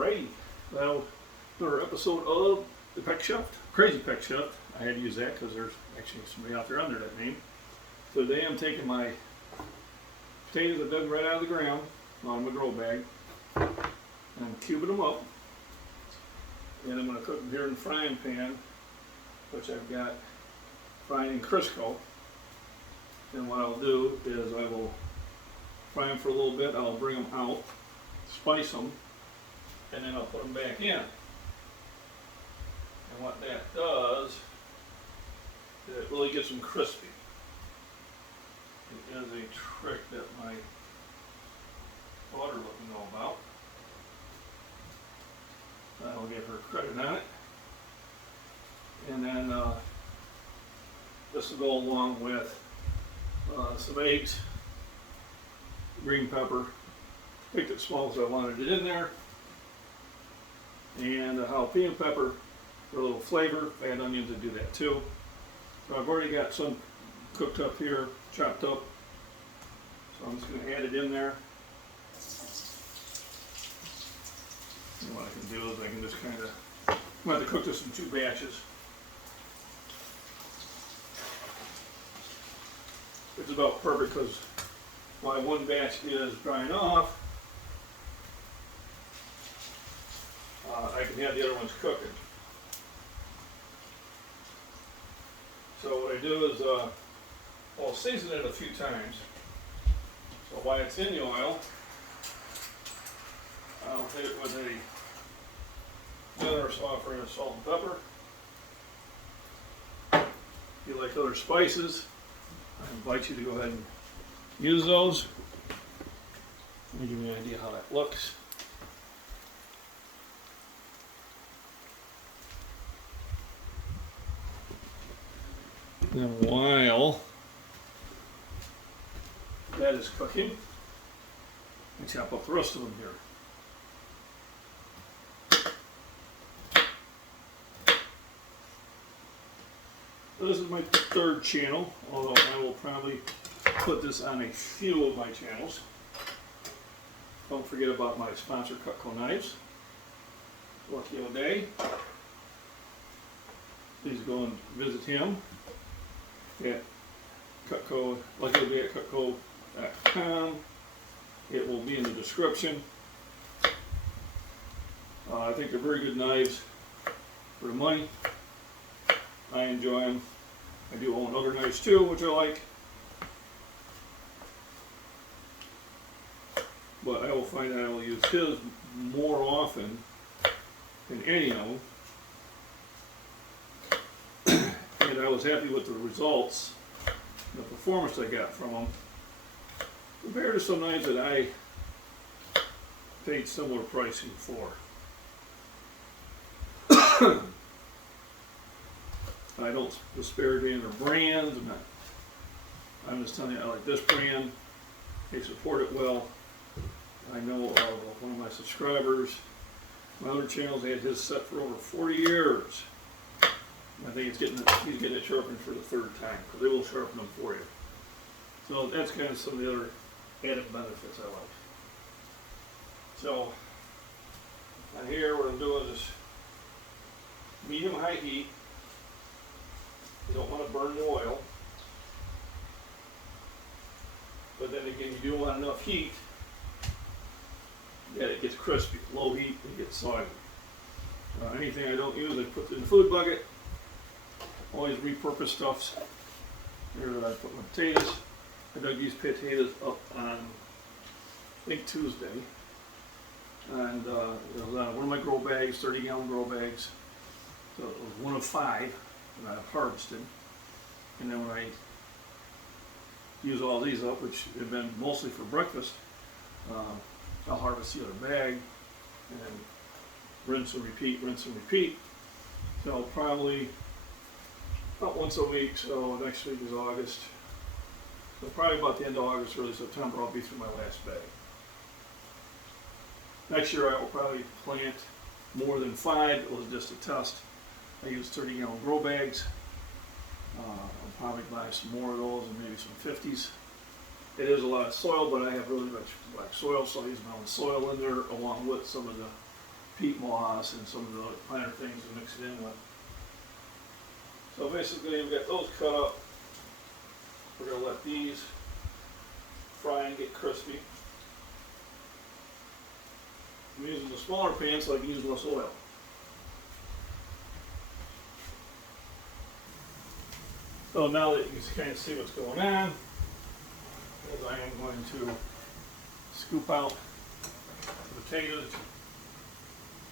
Alrighty, well, another episode of the Peck Shift, Crazy Peck Shift. I had to use that because there's actually somebody out there under that name. So today I'm taking my potatoes that dug right out of the ground on my grow bag, and I'm cubing them up, and I'm going to cook them here in the frying pan, which I've got frying in Crisco. And what I'll do is I will fry them for a little bit, I'll bring them out, spice them, and then I'll put them back in. And what that does is it really gets them crispy. It is a trick that my daughter let me know about. I'll give her credit on it. And then this will go along with some eggs, green pepper, picked it small so I wanted it in there, and a jalapeno pepper for a little flavor. I had onions that do that too. So I've already got some cooked up here, chopped up. So I'm just going to add it in there. And what I can do is I can just kind of, I'm going to cook this in 2 batches. It's about perfect because while one batch is drying off, I can have the other ones cooking. So what I do is I'll season it a few times. So while it's in the oil, I'll hit it with a generous offering of salt and pepper. If you like other spices, I invite you to go ahead and use those. Let me give you an idea how that looks. Then while that is cooking, I chop up the rest of them here. So this is my 3rd channel, although I will probably put this on a few of my channels. Don't forget about my sponsor, Cutco Knives. Lucky O'Day. Please go and visit him at Cutco, Lucky O'Day at Cutco.com. It will be in the description. I think they're very good knives for the money. I enjoy them. I do own other knives too, which I like. But I will find that I will use his more often than any of them. And I was happy with the results, the performance I got from them, compared to some knives that I paid similar pricing for. I don't disparage any other brands. I'm just telling you I like this brand. They support it well. I know of one of my subscribers, my other channels, they had his set for over 40 years. I think he's getting it sharpened for the 3rd time, because they will sharpen them for you. So that's kind of some of the other added benefits I like. So on here, what I'm doing is medium-high heat. You don't want to burn the oil, but then again, you do want enough heat that it gets crispy. Low heat, it gets soggy. Anything I don't use, I put in the food bucket. Always repurpose stuffs. Here that I put my potatoes. I dug these potatoes up on, I think, Tuesday. And it was one of my grow bags, 30-gallon grow bags. So it was one of 5 that I've harvested. And then when I use all these up, which have been mostly for breakfast, I'll harvest the other bag and then rinse and repeat, rinse and repeat. So probably about once a week. So next week is August. So probably about the end of August, early September, I'll be through my last bag. Next year I will probably plant more than 5. It was just a test. I use 30-gallon grow bags. I'll probably buy some more of those and maybe some 50s. It is a lot of soil, but I have really much black soil, so I use my own soil in there along with some of the peat moss and some of the other planter things to mix it in with. So basically we've got those cut up. We're going to let these fry and get crispy. I'm using the smaller pan so I can use less oil. So now that you can kind of see what's going on, is I am going to scoop out the potatoes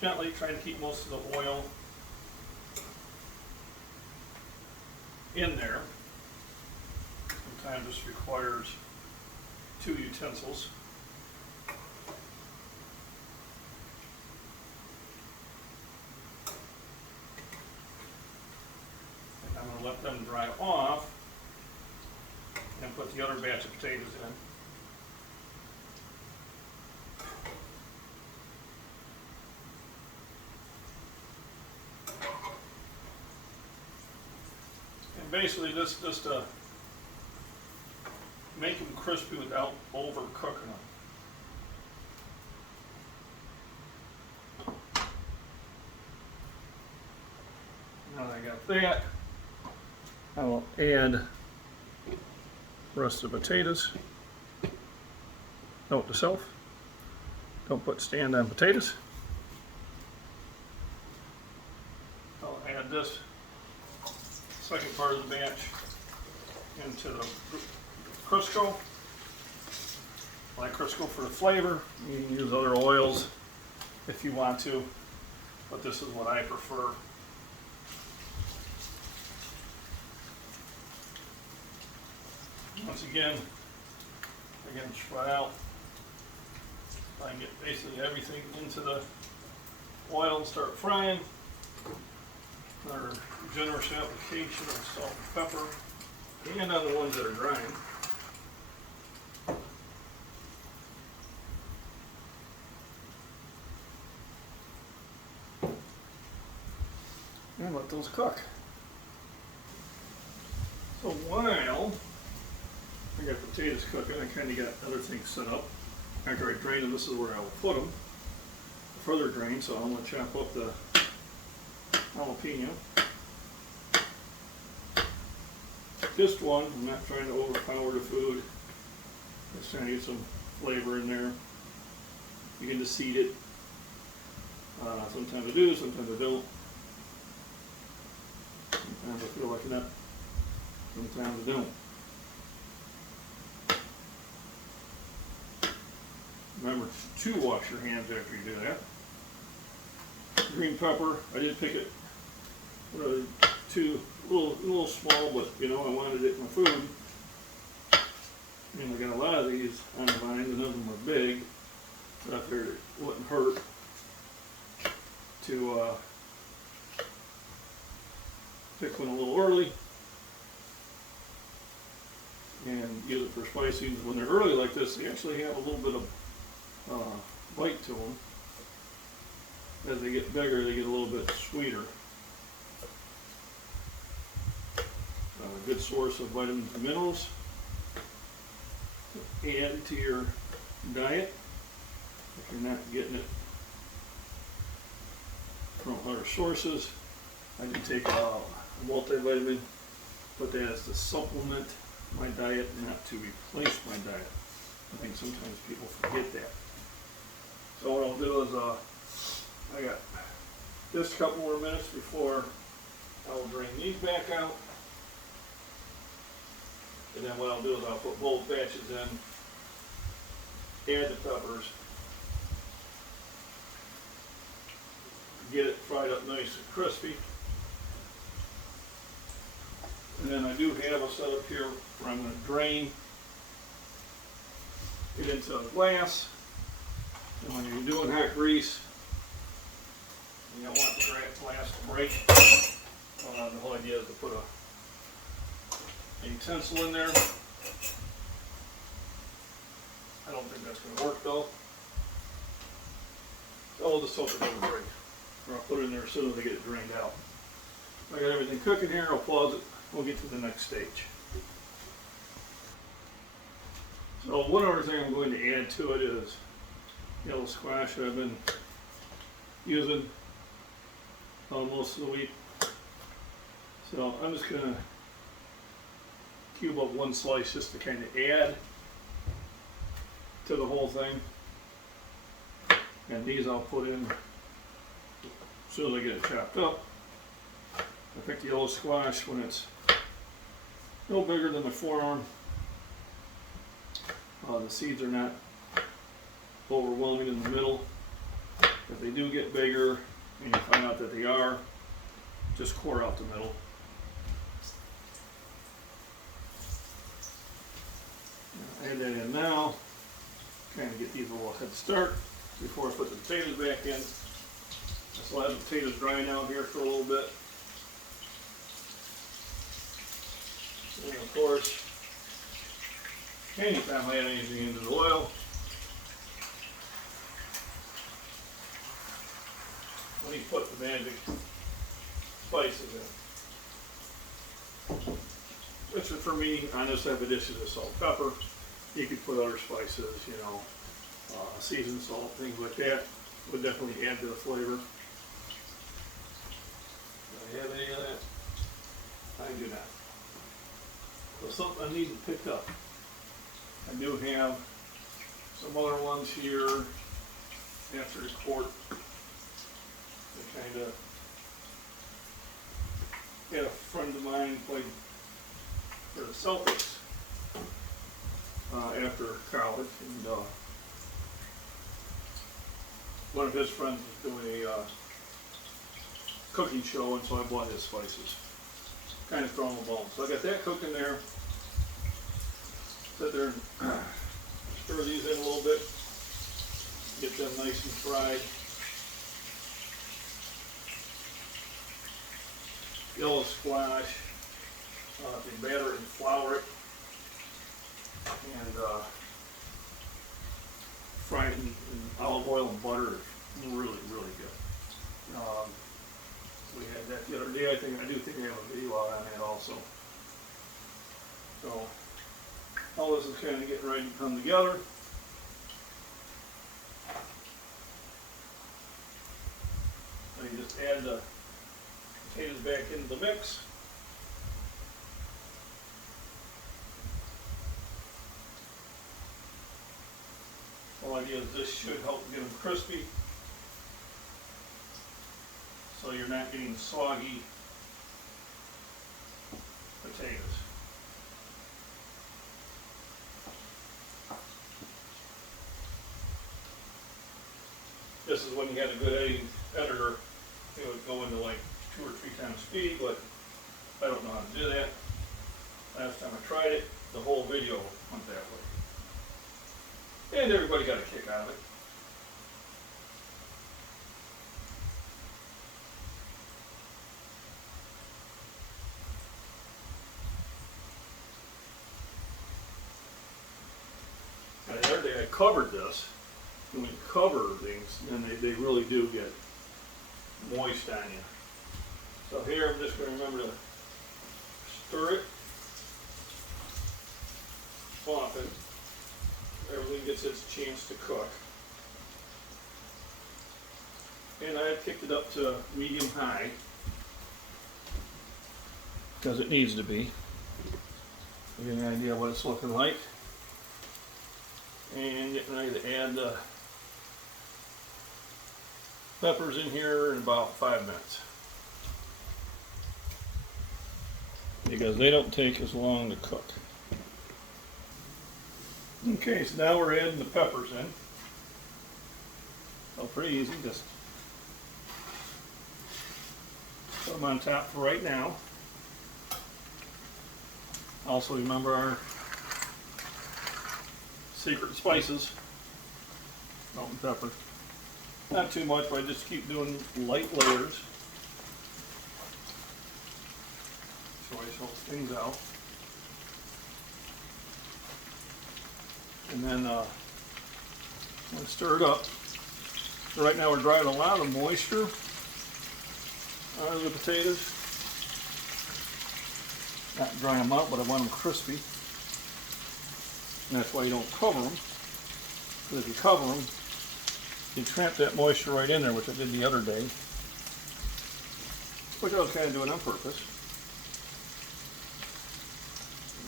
gently, trying to keep most of the oil in there. Sometimes this requires 2 utensils. And I'm going to let them dry off and put the other batch of potatoes in. And basically just to make them crispy without overcooking them. Now that I got that, I will add the rest of the potatoes. Note to self, don't put stand on potatoes. I'll add this second part of the batch into the Crisco. I like Crisco for the flavor. You can use other oils if you want to, but this is what I prefer. Once again try out. I can get basically everything into the oil and start frying. Another generous application of salt and pepper, and on the ones that are drying. And let those cook. So while I got potatoes cooking, I kind of got other things set up. After I drain them, this is where I will put them. Further drain, so I'm going to chop up the jalapeno. Just one. I'm not trying to overpower the food. Just trying to get some flavor in there. You can just seed it. Sometimes I do, sometimes I don't. Sometimes I feel like that. Sometimes I don't. Remember to wash your hands after you do that. Green pepper, I did pick it a little small, but you know I wanted it in my food. And I got a lot of these on the vines, and none of them are big. But I figured it wouldn't hurt to pick one a little early and use it for spicing. When they're early like this, they actually have a little bit of bite to them. As they get bigger, they get a little bit sweeter. A good source of vitamins and minerals to add to your diet if you're not getting it from other sources. I can take a multivitamin, but that is to supplement my diet, not to replace my diet. I think sometimes people forget that. So what I'll do is I got just a couple more minutes before I will drain these back out. And then what I'll do is I'll put both batches in, add the peppers, get it fried up nice and crispy. And then I do have a setup here where I'm going to drain it into a glass. And when you're doing hot grease, you don't want the glass to break. The whole idea is to put a utensil in there. I don't think that's going to work though. So I'll just hope it doesn't break. Or I'll put it in there as soon as I get it drained out. I got everything cooking here. I'll pause it. We'll get to the next stage. So one other thing I'm going to add to it is yellow squash that I've been using most of the week. So I'm just going to cube up one slice just to kind of add to the whole thing. And these I'll put in as soon as I get it chopped up. I pick the yellow squash when it's no bigger than my forearm. The seeds are not overwhelming in the middle. If they do get bigger and you find out that they are, just core out the middle. Add that in now. Kind of get these a little head start before I put the potatoes back in. I still have the potatoes drying out here for a little bit. And of course, anytime I add anything into the oil, let me put the magic spices in. Which is for me, on this type of dish, is a salt, pepper. You could put other spices, you know, seasoned salt, things like that. Would definitely add to the flavor. Do I have any of that? I do not. So something I need to pick up. I do have some other ones here after the quart. I kind of had a friend of mine played for the Celtics after college, and one of his friends was doing a cooking show, and so I bought his spices. Kind of throwing a bone. So I got that cooking there. Sit there and stir these in a little bit. Get them nice and fried. Yellow squash. They batter and flour it. And fry it in olive oil and butter. Really, really good. We had that the other day. I do think I have a video out on that also. So all this is kind of getting ready to come together. And you just add the potatoes back into the mix. The whole idea is this should help get them crispy, so you're not getting soggy potatoes. This is when you had a good editor, it would go into like 2 or 3 times speed, but I don't know how to do that. Last time I tried it, the whole video went that way. And everybody got a kick out of it. And the other day I covered this. And when you cover things, then they really do get moist on you. So here I'm just going to remember to stir it often. Everything gets its chance to cook. And I kicked it up to medium high because it needs to be. To get an idea of what it's looking like. And getting ready to add the peppers in here in about 5 minutes. Because they don't take as long to cook. Okay, so now we're adding the peppers in. So pretty easy, just put them on top for right now. Also remember our secret spices, salt and pepper. Not too much, but I just keep doing light layers. So I help things out. And then stir it up. So right now we're drying a lot of moisture out of the potatoes. Not dry them out, but I want them crispy. And that's why you don't cover them. Because if you cover them, you trap that moisture right in there, which I did the other day, which I was kind of doing on purpose.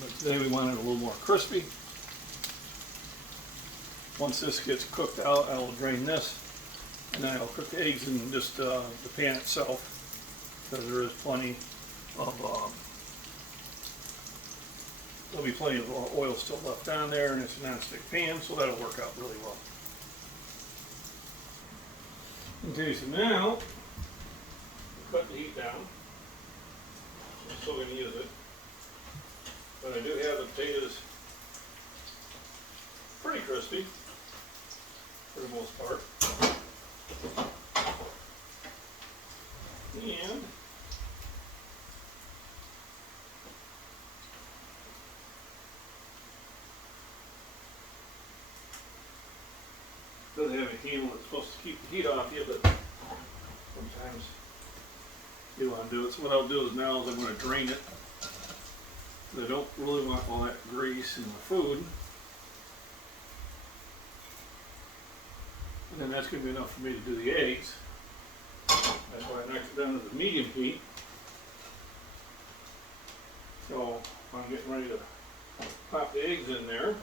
But today we want it a little more crispy. Once this gets cooked out, I will drain this, and then I'll cook the eggs in just the pan itself, because there is plenty of there'll be plenty of oil still left on there, and it's a non-stick pan, so that'll work out really well. Okay, so now cut the heat down. I'm still going to use it, but I do have the potatoes pretty crispy for the most part. And doesn't have a handle that's supposed to keep the heat off you, but sometimes you want to do it. So what I'll do is now is I'm going to drain it. I don't really want all that grease in the food. And then that's going to be enough for me to do the eggs. That's why I knocked it down to the medium heat. So I'm getting ready to pop the eggs in there.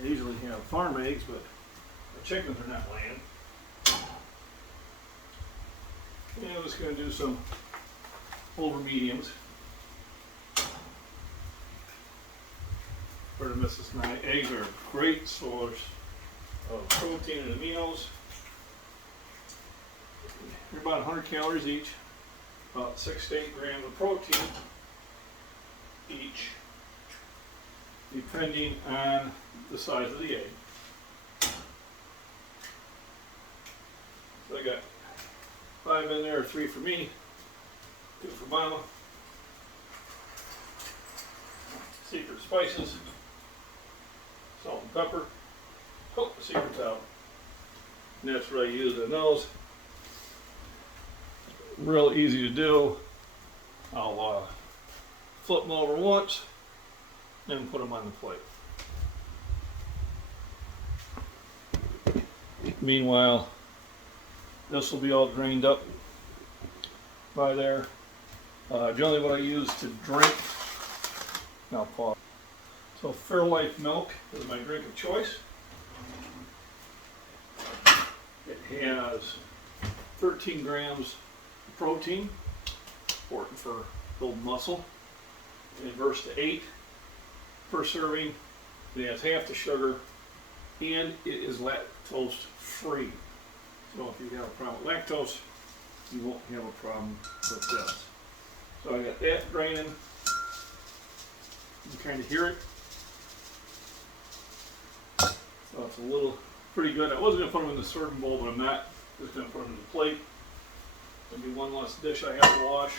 I usually have farm eggs, but the chickens are not laying. And I'm just going to do some over mediums for the missus and I. Eggs are a great source of protein and aminos. They're about 100 calories each, about 6 to 8 grams of protein each, depending on the size of the egg. So I got 5 in there, 3 for me, 2 for Mama. Secret spices, salt and pepper. Oh, the secret's out. And that's what I use on those. Real easy to do. I'll flip them over once and put them on the plate. Meanwhile, this will be all drained up by there. Generally what I use to drink, now pause. So Fairlife milk is my drink of choice. It has 13 grams of protein, important for building muscle. It inverts to 8 per serving. It has half the sugar, and it is lactose free. So if you have a problem with lactose, you won't have a problem with this. So I got that draining. You kind of hear it. So it's a little pretty good. I wasn't going to put them in the serving bowl, but I'm not. Just going to put them in the plate. There'll be one less dish I have to wash.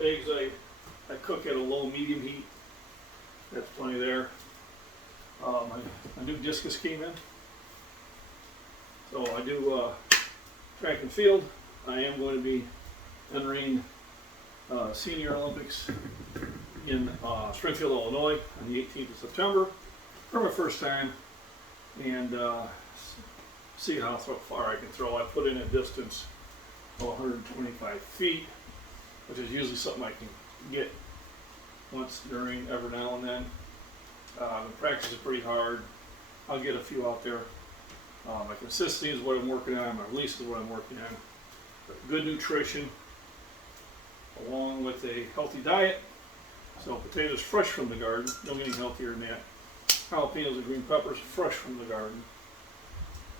Eggs I cook at a low medium heat. That's plenty there. My new discus came in. So I do track and field. I am going to be entering Senior Olympics in Springfield, Illinois on the 18th of September for my first time, and see how far I can throw. I put in a distance of 125 feet, which is usually something I can get once during every now and then. The practice is pretty hard. I'll get a few out there. My consistency is what I'm working on. My release is what I'm working on. But good nutrition along with a healthy diet. So potatoes fresh from the garden. Don't get any healthier than that. Jalapeños and green peppers fresh from the garden.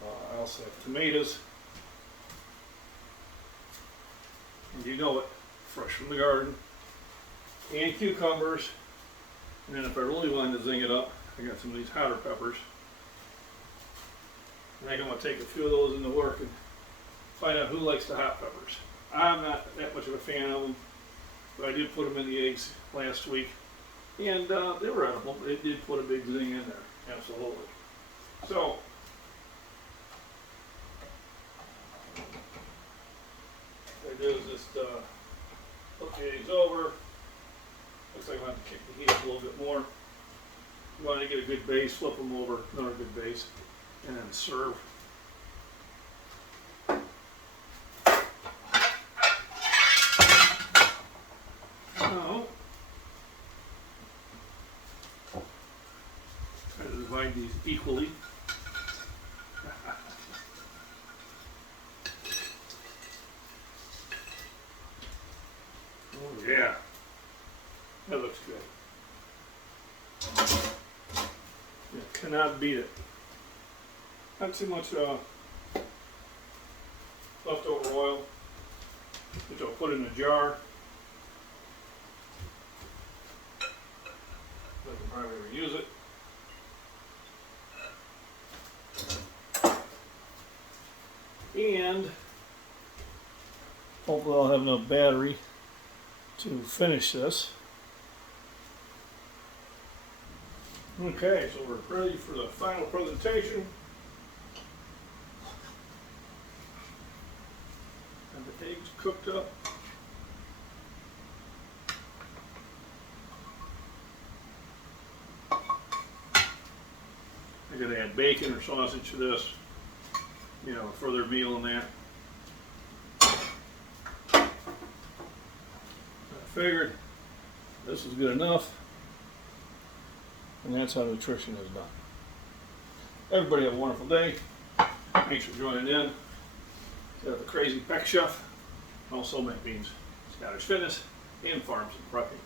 I also have tomatoes. And you know it, fresh from the garden. And cucumbers. And then if I really wanted to zing it up, I got some of these hotter peppers. And I'm going to take a few of those into work and find out who likes the hot peppers. I'm not that much of a fan of them, but I did put them in the eggs last week. And they were edible, but it did put a big zing in there, absolutely. So, what I do is just flip the eggs over. Looks like on, kick the heat up a little bit more. You want to get a good base, flip them over, another good base, and then serve. Now, try to divide these equally. Oh yeah, that looks good. You cannot beat it. Not too much leftover oil, which I'll put in a jar. I can probably reuse it. And hopefully I'll have enough battery to finish this. Okay, so we're ready for the final presentation. And the eggs cooked up. I gotta add bacon or sausage to this, you know, further meal than that. I figured this is good enough, and that's how nutrition is done. Everybody have a wonderful day. Thanks for joining in. Got the Crazy Peck Chef, also Matt Beans, Scottish Fitness, and Farms and Prepping.